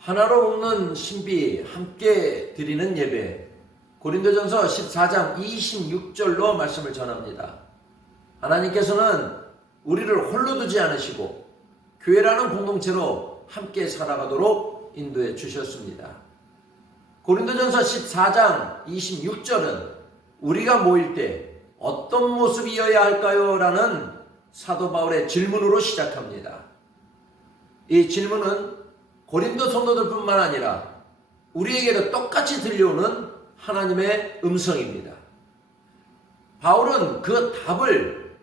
하나로 묶는 신비 함께 드리는 예배, 고린도전서 14장 26절로 말씀을 전합니다. 하나님께서는 우리를 홀로 두지 않으시고 교회라는 공동체로 함께 살아가도록 인도해 주셨습니다. 고린도전서 14장 26절은 우리가 모일 때 어떤 모습이어야 할까요? 라는 사도 바울의 질문으로 시작합니다. 이 질문은 고린도 성도들뿐만 아니라 우리에게도 똑같이 들려오는 하나님의 음성입니다. 바울은 그 답을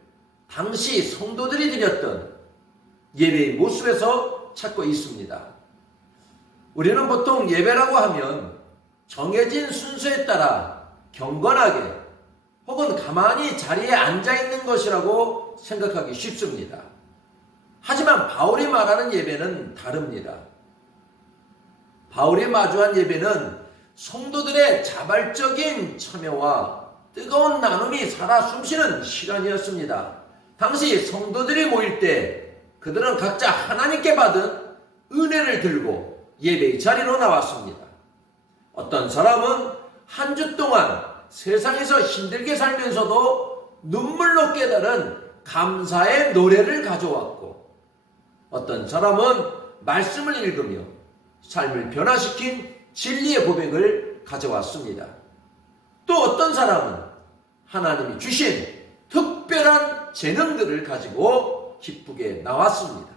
당시 성도들이 드렸던 예배의 모습에서 찾고 있습니다. 우리는 보통 예배라고 하면 정해진 순서에 따라 경건하게 혹은 가만히 자리에 앉아있는 것이라고 생각하기 쉽습니다. 하지만 바울이 말하는 예배는 다릅니다. 바울이 마주한 예배는 성도들의 자발적인 참여와 뜨거운 나눔이 살아 숨쉬는 시간이었습니다. 당시 성도들이 모일 때 그들은 각자 하나님께 받은 은혜를 들고 예배의 자리로 나왔습니다. 어떤 사람은 한 주 동안 세상에서 힘들게 살면서도 눈물로 깨달은 감사의 노래를 가져왔고, 어떤 사람은 말씀을 읽으며 삶을 변화시킨 진리의 고백을 가져왔습니다. 또 어떤 사람은 하나님이 주신 특별한 재능들을 가지고 기쁘게 나왔습니다.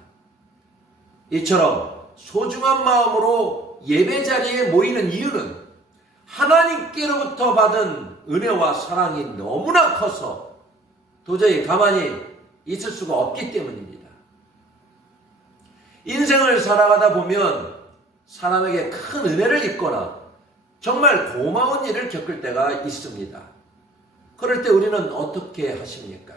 이처럼 소중한 마음으로 예배 자리에 모이는 이유는 하나님께로부터 받은 은혜와 사랑이 너무나 커서 도저히 가만히 있을 수가 없기 때문입니다. 인생을 살아가다 보면 사람에게 큰 은혜를 입거나 정말 고마운 일을 겪을 때가 있습니다. 그럴 때 우리는 어떻게 하십니까?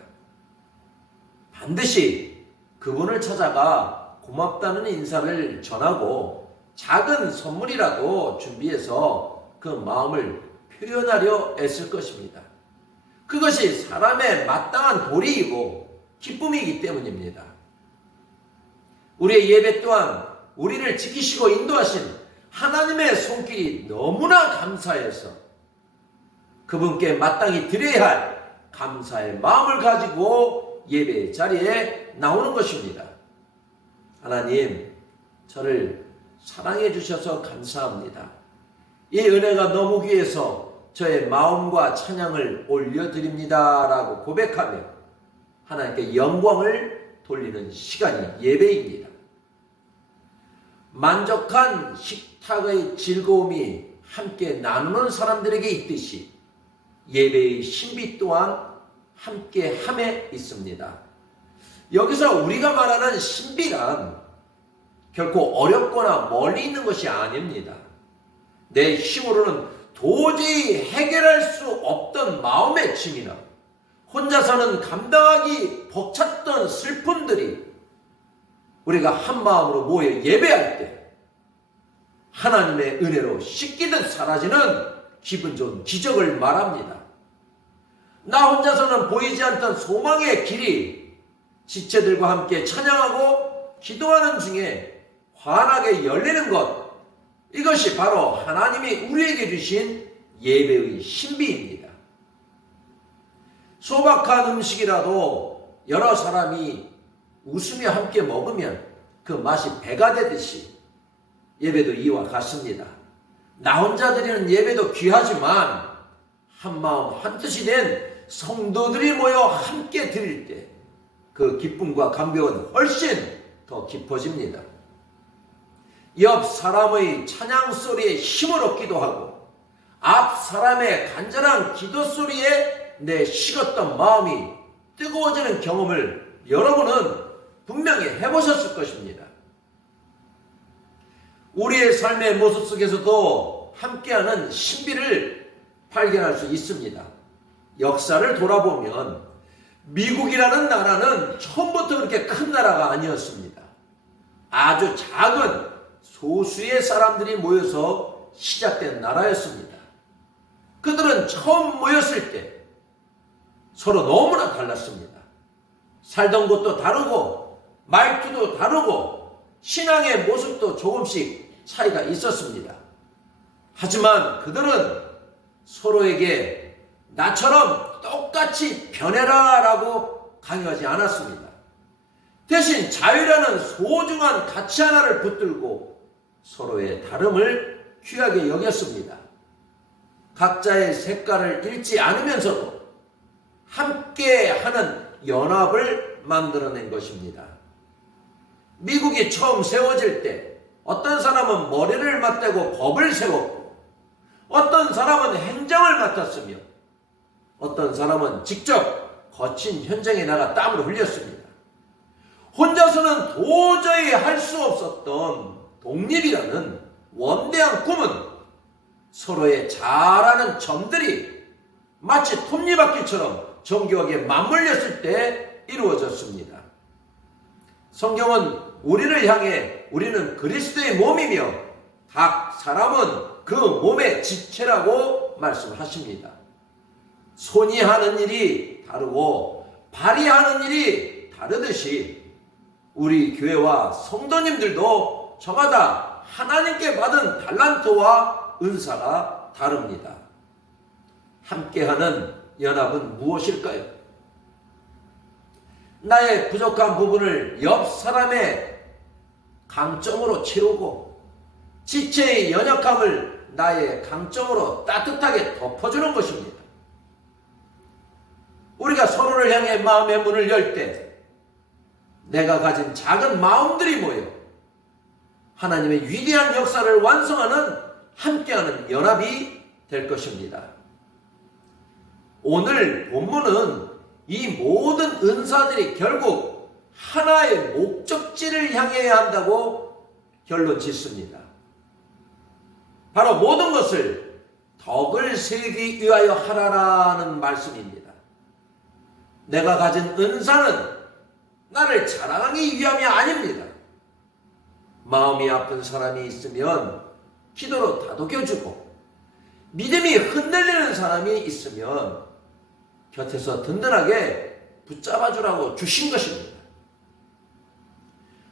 반드시 그분을 찾아가 고맙다는 인사를 전하고 작은 선물이라도 준비해서 그 마음을 표현하려 애쓸 것입니다. 그것이 사람의 마땅한 도리이고 기쁨이기 때문입니다. 우리의 예배 또한 우리를 지키시고 인도하신 하나님의 손길이 너무나 감사해서 그분께 마땅히 드려야 할 감사의 마음을 가지고 예배 자리에 나오는 것입니다. 하나님, 저를 사랑해 주셔서 감사합니다. 이 은혜가 너무 귀해서 저의 마음과 찬양을 올려드립니다 라고 고백하며 하나님께 영광을 돌리는 시간이 예배입니다. 만족한 식탁의 즐거움이 함께 나누는 사람들에게 있듯이 예배의 신비 또한 함께 함에 있습니다. 여기서 우리가 말하는 신비란 결코 어렵거나 멀리 있는 것이 아닙니다. 내 힘으로는 도저히 해결할 수 없던 마음의 짐이나 혼자서는 감당하기 벅찼던 슬픔들이 우리가 한 마음으로 모여 예배할 때 하나님의 은혜로 씻기듯 사라지는 기분 좋은 기적을 말합니다. 나 혼자서는 보이지 않던 소망의 길이 지체들과 함께 찬양하고 기도하는 중에 환하게 열리는 것, 이것이 바로 하나님이 우리에게 주신 예배의 신비입니다. 소박한 음식이라도 여러 사람이 웃으며 함께 먹으면 그 맛이 배가 되듯이 예배도 이와 같습니다. 나 혼자 드리는 예배도 귀하지만 한마음 한뜻이 된 성도들이 모여 함께 드릴 때 그 기쁨과 감격은 훨씬 더 깊어집니다. 옆 사람의 찬양 소리에 힘을 얻기도 하고 앞 사람의 간절한 기도 소리에 내 식었던 마음이 뜨거워지는 경험을 여러분은 분명히 해보셨을 것입니다. 우리의 삶의 모습 속에서도 함께하는 신비를 발견할 수 있습니다. 역사를 돌아보면 미국이라는 나라는 처음부터 그렇게 큰 나라가 아니었습니다. 아주 작은 소수의 사람들이 모여서 시작된 나라였습니다. 그들은 처음 모였을 때 서로 너무나 달랐습니다. 살던 곳도 다르고 말투도 다르고 신앙의 모습도 조금씩 차이가 있었습니다. 하지만 그들은 서로에게 나처럼 똑같이 변해라 라고 강요하지 않았습니다. 대신 자유라는 소중한 가치 하나를 붙들고 서로의 다름을 귀하게 여겼습니다. 각자의 색깔을 잃지 않으면서도 함께하는 연합을 만들어낸 것입니다. 미국이 처음 세워질 때 어떤 사람은 머리를 맞대고 법을 세웠고 어떤 사람은 행정을 맡았으며 어떤 사람은 직접 거친 현장에 나가 땀을 흘렸습니다. 혼자서는 도저히 할 수 없었던 독립이라는 원대한 꿈은 서로의 잘하는 점들이 마치 톱니바퀴처럼 정교하게 맞물렸을 때 이루어졌습니다. 성경은 우리를 향해 우리는 그리스도의 몸이며 각 사람은 그 몸의 지체라고 말씀하십니다. 손이 하는 일이 다르고 발이 하는 일이 다르듯이 우리 교회와 성도님들도 저마다 하나님께 받은 달란트와 은사가 다릅니다. 함께하는 연합은 무엇일까요? 나의 부족한 부분을 옆 사람의 강점으로 채우고 지체의 연약함을 나의 강점으로 따뜻하게 덮어주는 것입니다. 우리가 서로를 향해 마음의 문을 열 때 내가 가진 작은 마음들이 모여 하나님의 위대한 역사를 완성하는 함께하는 연합이 될 것입니다. 오늘 본문은 이 모든 은사들이 결국 하나의 목적지를 향해야 한다고 결론 짓습니다. 바로 모든 것을 덕을 세우기 위하여 하라라는 말씀입니다. 내가 가진 은사는 나를 자랑하기 위함이 아닙니다. 마음이 아픈 사람이 있으면 기도로 다독여주고 믿음이 흔들리는 사람이 있으면 곁에서 든든하게 붙잡아주라고 주신 것입니다.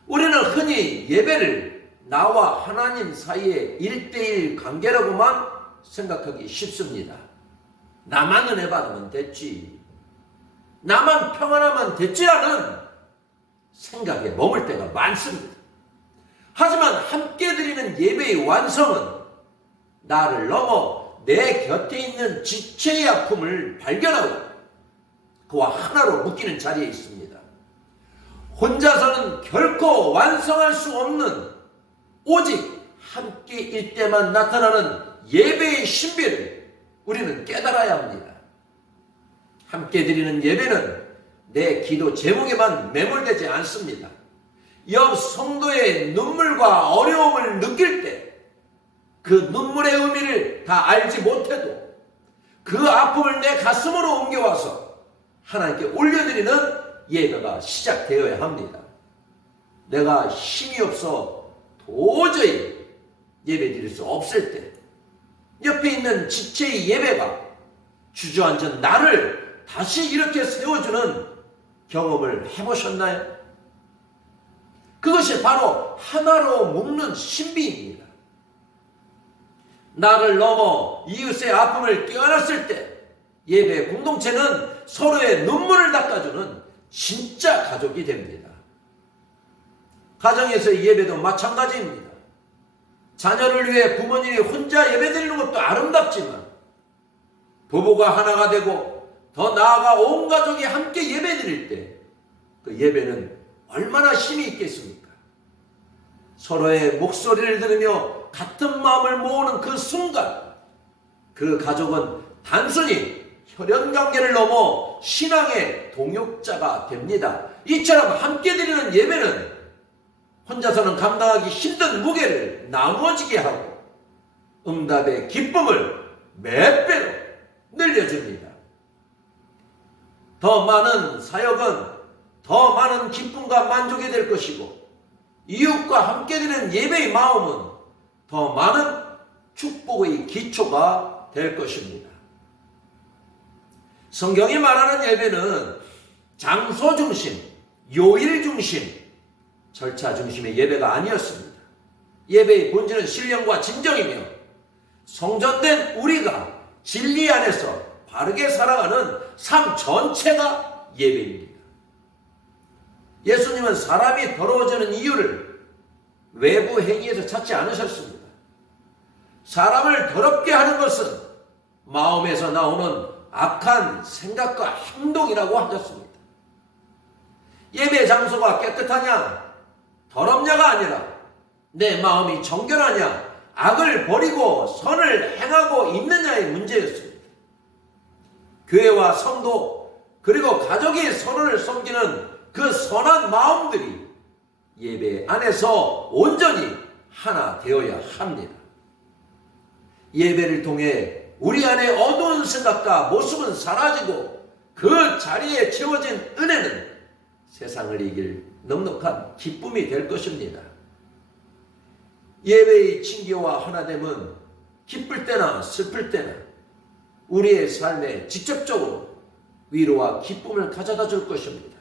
우리는 흔히 예배를 나와 하나님 사이의 1:1 관계라고만 생각하기 쉽습니다. 나만 은혜 받으면 됐지, 나만 평안하면 됐지라는 생각에 머물 때가 많습니다. 하지만 함께 드리는 예배의 완성은 나를 넘어 내 곁에 있는 지체의 아픔을 발견하고 그와 하나로 묶이는 자리에 있습니다. 혼자서는 결코 완성할 수 없는 오직 함께일 때만 나타나는 예배의 신비를 우리는 깨달아야 합니다. 함께 드리는 예배는 내 기도 제목에만 매몰되지 않습니다. 옆 성도의 눈물과 어려움을 느낄 때 그 눈물의 의미를 다 알지 못해도 그 아픔을 내 가슴으로 옮겨와서 하나님께 올려드리는 예배가 시작되어야 합니다. 내가 힘이 없어 도저히 예배 드릴 수 없을 때 옆에 있는 지체의 예배가 주저앉은 나를 다시 이렇게 세워주는 경험을 해보셨나요? 그것이 바로 하나로 묶는 신비입니다. 나를 넘어 이웃의 아픔을 껴안았을 때 예배 공동체는 서로의 눈물을 닦아주는 진짜 가족이 됩니다. 가정에서의 예배도 마찬가지입니다. 자녀를 위해 부모님이 혼자 예배드리는 것도 아름답지만 부부가 하나가 되고 더 나아가 온 가족이 함께 예배드릴 때 그 예배는 얼마나 힘이 있겠습니까? 서로의 목소리를 들으며 같은 마음을 모으는 그 순간 그 가족은 단순히 혈연관계를 넘어 신앙의 동역자가 됩니다. 이처럼 함께 드리는 예배는 혼자서는 감당하기 힘든 무게를 나누어지게 하고 응답의 기쁨을 몇 배로 늘려줍니다. 더 많은 사역은 더 많은 기쁨과 만족이 될 것이고 이웃과 함께 드리는 예배의 마음은 더 많은 축복의 기초가 될 것입니다. 성경이 말하는 예배는 장소 중심, 요일 중심, 절차 중심의 예배가 아니었습니다. 예배의 본질은 신령과 진정이며 성전된 우리가 진리 안에서 바르게 살아가는 삶 전체가 예배입니다. 예수님은 사람이 더러워지는 이유를 외부 행위에서 찾지 않으셨습니다. 사람을 더럽게 하는 것은 마음에서 나오는 악한 생각과 행동이라고 하셨습니다. 예배 장소가 깨끗하냐, 더럽냐가 아니라 내 마음이 정결하냐, 악을 버리고 선을 행하고 있느냐의 문제였습니다. 교회와 성도 그리고 가족이 서로를 섬기는 그 선한 마음들이 예배 안에서 온전히 하나 되어야 합니다. 예배를 통해 우리 안에 어두운 생각과 모습은 사라지고 그 자리에 채워진 은혜는 세상을 이길 넉넉한 기쁨이 될 것입니다. 예배의 친교와 하나됨은 기쁠 때나 슬플 때나 우리의 삶에 직접적으로 위로와 기쁨을 가져다 줄 것입니다.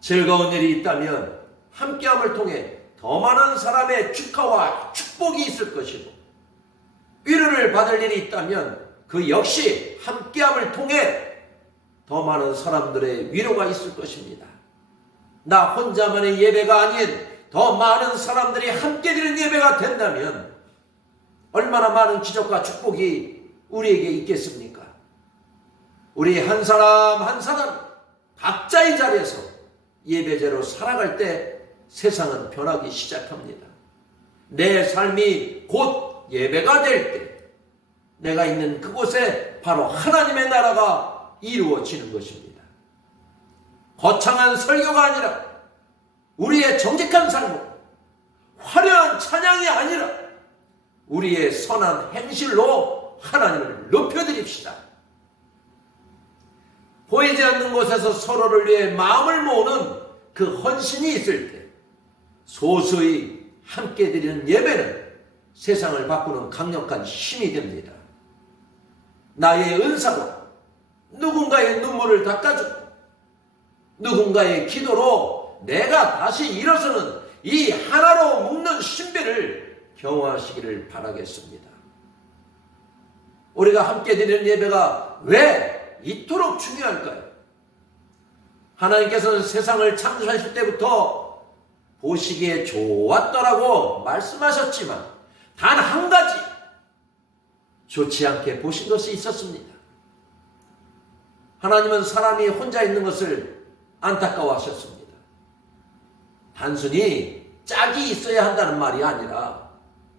즐거운 일이 있다면 함께함을 통해 더 많은 사람의 축하와 축복이 있을 것이고, 위로를 받을 일이 있다면 그 역시 함께함을 통해 더 많은 사람들의 위로가 있을 것입니다. 나 혼자만의 예배가 아닌 더 많은 사람들이 함께 드리는 예배가 된다면 얼마나 많은 기적과 축복이 우리에게 있겠습니까? 우리 한 사람 한 사람 각자의 자리에서 예배자로 살아갈 때 세상은 변하기 시작합니다. 내 삶이 곧 예배가 될 때 내가 있는 그곳에 바로 하나님의 나라가 이루어지는 것입니다. 거창한 설교가 아니라 우리의 정직한 삶으로, 화려한 찬양이 아니라 우리의 선한 행실로 하나님을 높여드립시다. 보이지 않는 곳에서 서로를 위해 마음을 모으는 그 헌신이 있을 때 소수의 함께 드리는 예배는 세상을 바꾸는 강력한 힘이 됩니다. 나의 은사로 누군가의 눈물을 닦아주고 누군가의 기도로 내가 다시 일어서는 이 하나로 묶는 신비를 경험하시기를 바라겠습니다. 우리가 함께 드리는 예배가 왜 이토록 중요할까요? 하나님께서는 세상을 창조하실 때부터 보시기에 좋았더라고 말씀하셨지만 단 한 가지 좋지 않게 보신 것이 있었습니다. 하나님은 사람이 혼자 있는 것을 안타까워하셨습니다. 단순히 짝이 있어야 한다는 말이 아니라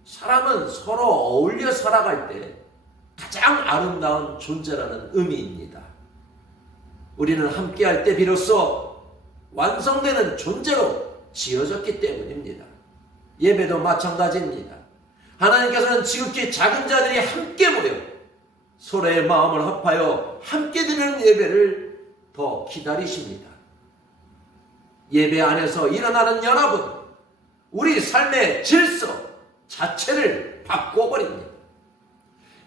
사람은 서로 어울려 살아갈 때 가장 아름다운 존재라는 의미입니다. 우리는 함께할 때 비로소 완성되는 존재로 지어졌기 때문입니다. 예배도 마찬가지입니다. 하나님께서는 지극히 작은 자들이 함께 모여 서로의 마음을 합하여 함께 드리는 예배를 더 기다리십니다. 예배 안에서 일어나는 연합은 우리 삶의 질서 자체를 바꿔버립니다.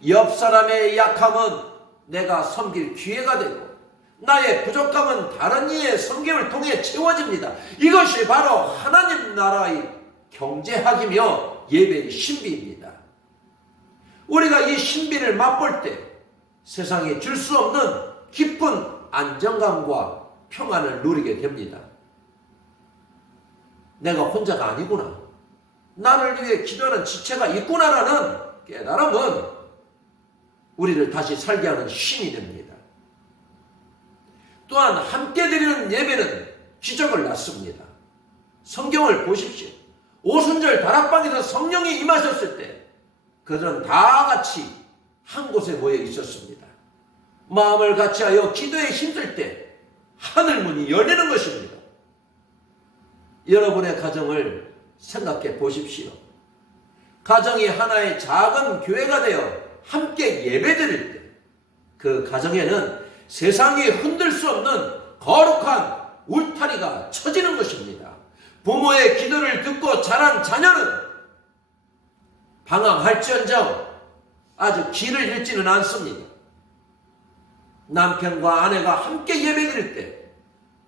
옆 사람의 약함은 내가 섬길 기회가 되고 나의 부족함은 다른 이의 섬김을 통해 채워집니다. 이것이 바로 하나님 나라의 경제학이며 예배의 신비입니다. 우리가 이 신비를 맛볼 때 세상에 줄 수 없는 깊은 안정감과 평안을 누리게 됩니다. 내가 혼자가 아니구나, 나를 위해 기도하는 지체가 있구나라는 깨달음은 우리를 다시 살게 하는 힘이 됩니다. 또한 함께 드리는 예배는 기적을 낳습니다. 성경을 보십시오. 오순절 다락방에서 성령이 임하셨을 때 그들은 다 같이 한 곳에 모여 있었습니다. 마음을 같이하여 기도에 힘들 때 하늘문이 열리는 것입니다. 여러분의 가정을 생각해 보십시오. 가정이 하나의 작은 교회가 되어 함께 예배드릴 때 그 가정에는 세상이 흔들 수 없는 거룩한 울타리가 쳐지는 것입니다. 부모의 기도를 듣고 자란 자녀는 방황할지언정 아주 길을 잃지는 않습니다. 남편과 아내가 함께 예배드릴 때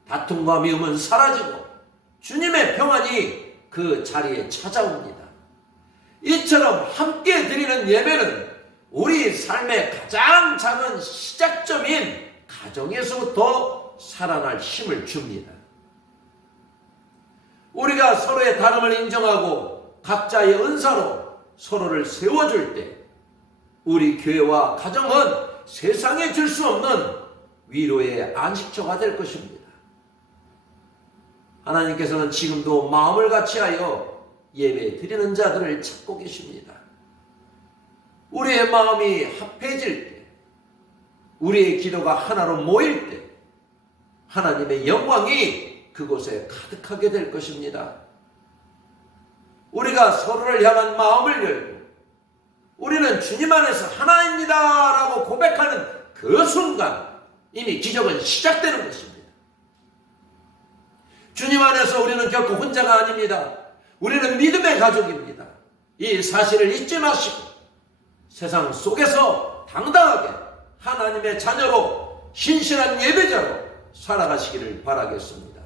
다툼과 미움은 사라지고 주님의 평안이 그 자리에 찾아옵니다. 이처럼 함께 드리는 예배는 우리 삶의 가장 작은 시작점인 가정에서부터 살아날 힘을 줍니다. 우리가 서로의 다름을 인정하고 각자의 은사로 서로를 세워줄 때 우리 교회와 가정은 세상에 줄 수 없는 위로의 안식처가 될 것입니다. 하나님께서는 지금도 마음을 같이하여 예배 드리는 자들을 찾고 계십니다. 우리의 마음이 합해질 때, 우리의 기도가 하나로 모일 때 하나님의 영광이 그곳에 가득하게 될 것입니다. 우리가 서로를 향한 마음을 열고 우리는 주님 안에서 하나입니다 라고 고백하는 그 순간 이미 기적은 시작되는 것입니다. 주님 안에서 우리는 결코 혼자가 아닙니다. 우리는 믿음의 가족입니다. 이 사실을 잊지 마시고 세상 속에서 당당하게 하나님의 자녀로 신실한 예배자로 살아가시기를 바라겠습니다.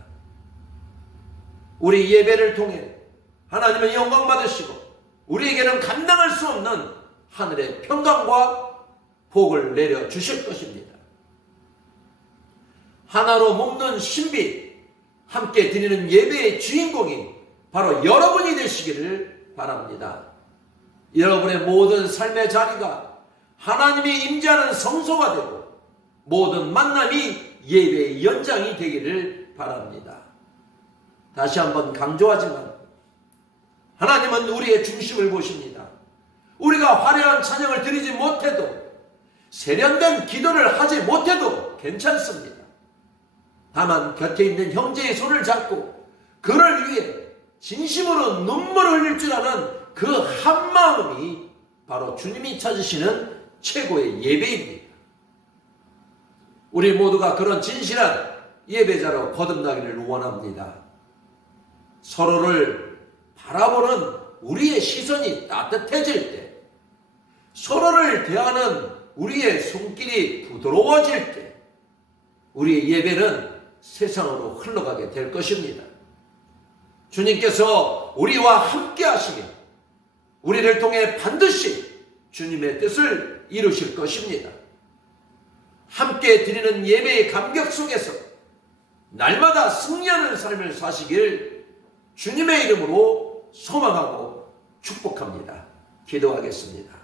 우리 예배를 통해 하나님의 영광 받으시고 우리에게는 감당할 수 없는 하늘의 평강과 복을 내려 주실 것입니다. 하나로 묶는 신비, 함께 드리는 예배의 주인공이 바로 여러분이 되시기를 바랍니다. 여러분의 모든 삶의 자리가 하나님이 임재하는 성소가 되고 모든 만남이 예배의 연장이 되기를 바랍니다. 다시 한번 강조하지만 하나님은 우리의 중심을 보십니다. 우리가 화려한 찬양을 드리지 못해도 세련된 기도를 하지 못해도 괜찮습니다. 다만 곁에 있는 형제의 손을 잡고 그를 위해 진심으로 눈물을 흘릴 줄 아는 그 한마음이 바로 주님이 찾으시는 최고의 예배입니다. 우리 모두가 그런 진실한 예배자로 거듭나기를 원합니다. 서로를 바라보는 우리의 시선이 따뜻해질 때, 서로를 대하는 우리의 손길이 부드러워질 때 우리의 예배는 세상으로 흘러가게 될 것입니다. 주님께서 우리와 함께 하시며 우리를 통해 반드시 주님의 뜻을 이루실 것입니다. 함께 드리는 예배의 감격 속에서 날마다 승리하는 삶을 사시길 주님의 이름으로 소망하고 축복합니다. 기도하겠습니다.